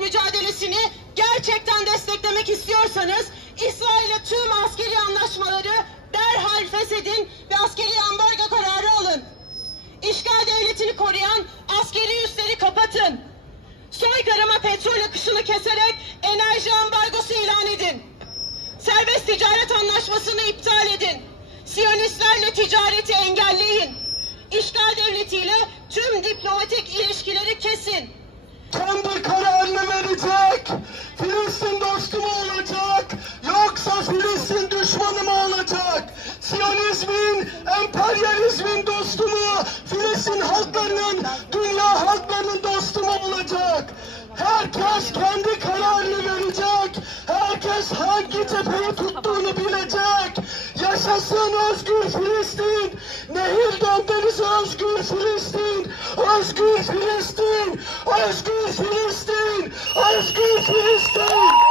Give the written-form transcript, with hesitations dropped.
mücadelesini gerçekten desteklemek istiyorsanız İsrail'le tüm askeri anlaşmaları derhal feshedin ve askeri ambargo kararı alın. İşgal devletini koruyan askeri üsleri kapatın. Soykırıma petrol akışını keserek enerji ambargosu ilan edin. Serbest ticaret anlaşmasını iptal edin. Siyonistlerle ticareti engelleyin. İşgal devletiyle tüm diplomatik ilişkileri kesin. Kendi kararını verecek. Filistin dostu mu olacak? Yoksa Filistin düşmanı mı olacak? Siyonizmin, emperyalizmin dostu mu? Filistin halklarının, dünya halklarının dostu mu olacak? Herkes kendi kararını verecek. Herkes hangi cepheyi tuttuğunu bilecek. Yaşasın özgür Filistin. Nehirden denize özgür Filistin. Özgür Filistin. Özgür Filistin. Özgür Filistin.